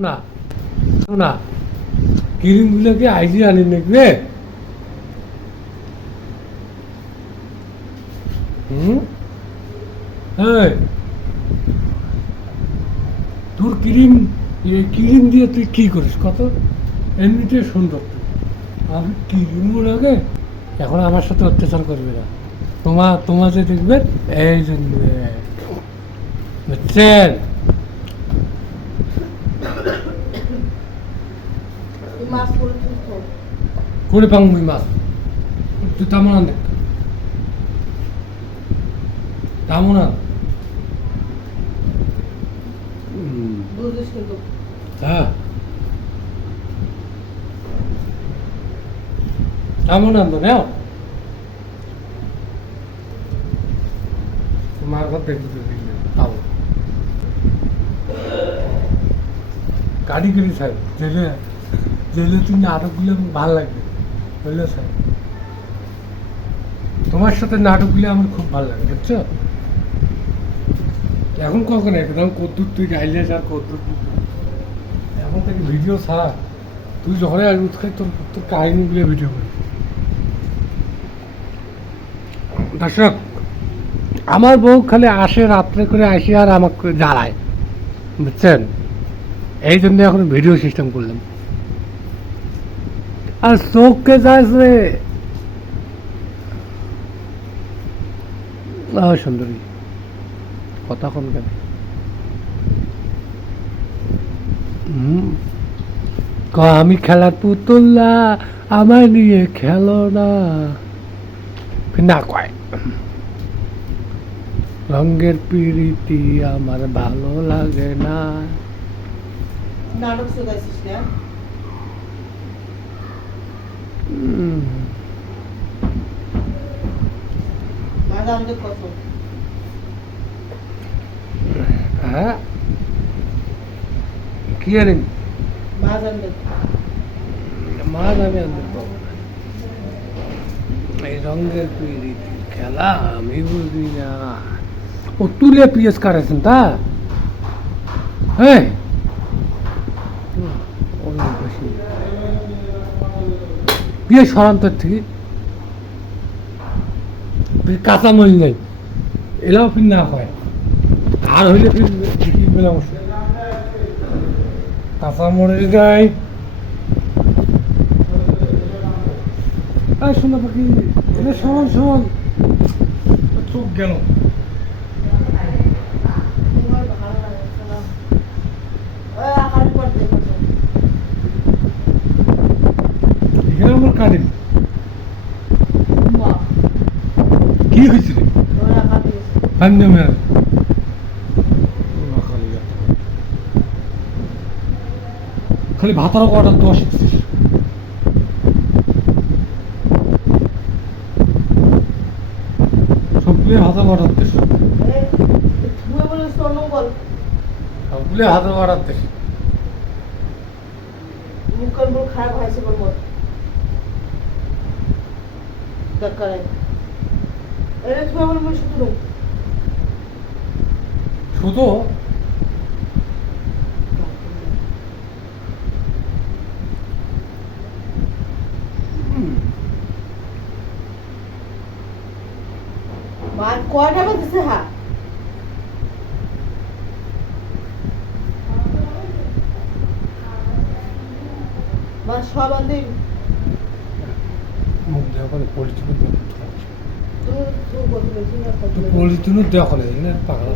না না কিরিমগুলোকে আইজি আনি নাকি রে হ্যাঁ তোর ক্রিম দিয়ে তুই কি করিস কত এমনিতে সুন্দর তুই আমি ক্রিমও লাগে এখন আমার সাথে অত্যাচার করবে না তোমার যে দেখবে এই জন্য বুঝছেন করে পাঙ্গুই মাছ তুই তেমন আন দেখ তেমন আন হ্যাঁ তেমন আনবো নেও তোমার ঘর দেখতে পাবো গাড়ি গাড়ি সাহেব জেলে জেলে তুমি নাটকগুলো আমার ভালো লাগবে বুঝলে সাহেব তোমার সাথে নাটকগুলো আমার খুব ভালো লাগে বুঝছো এখন কখন একদম কদ্দুর তুই গাইলে আর কদ্দুর এখন থেকে ভিডিও ছাড়া তুই যখন আসবি তোর তোর কাহিনিগুলো ভিডিও করি দর্শক আমার বউ খালি আসে রাত্রে করে আসি আর আমাকে জ্বালায় বুঝছেন এই জন্য এখন ভিডিও সিস্টেম করলাম আর চোখকে যাচ্ছে সুন্দরী কথা কম কেন আমি খেলার পুতুল না আমার নিয়ে খেলো না না কয় রঙের পিরিতি আমার ভালো লাগে না নাটক শোনাইছিস না মাদামদের কত হ্যাঁ কি জানি মাদামদের মাছ আমি আনতে পাবো না এই রঙের পিরিতি খেলা আমি বুঝি না ও তুলে পিএস কাটাছেন তা হ্যাঁ বিয়ে সরান্তর থেকে কাঁচামরিচ নেই এলাও ফির না হয় আর হইলে ফির দেখি পেলাম কাঁচামরিচ গাই আর শোনা পাখি এটা সমান সমান চোখ গেল এখানে আমার কাটেন কি হয়েছিল খালি ভাতারও অর্ডার দেওয়া শিখছিস সবগুলো ভাতা অর্ডার দিস সবগুলো ভাতা অর্ডার দিস খারাপ হয়েছে বলবো দরকার এটা তুমি আমার মনে শুধু শুধু মার কয়টা বাজছে হ্যাঁ মা সব আনদিন মুখ দেওয়া করে পরিচিত তুই বলতে পরিচিত দেওয়া করে পাগলা